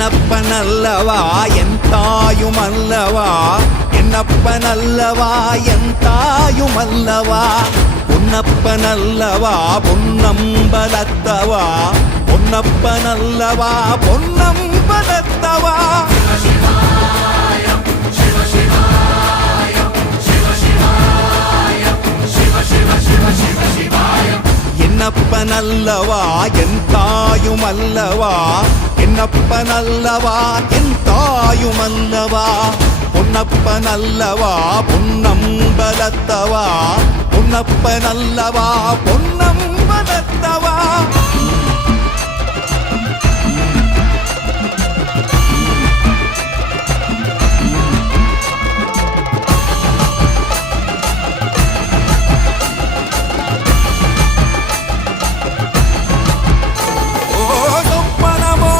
என்னப்பனல்லவா என் தாயுமல்லவா என்னப்பனல்லவா என் தாயுமல்லவா பொன்னப்பனல்லவா பொன்னம்பலத்தவா பொன்னப்பனல்லவா பொன்னம்பலத்தவா என்னப்பனல்லவா என் தாயுமல்லவா என்னப்பனல்லவா என் தாயுமல்லவா பொன்னப்பனல்லவா பொன்னம்பலத்தவா பொன்னப்பனல்லவா பொன்னம்பலத்தவா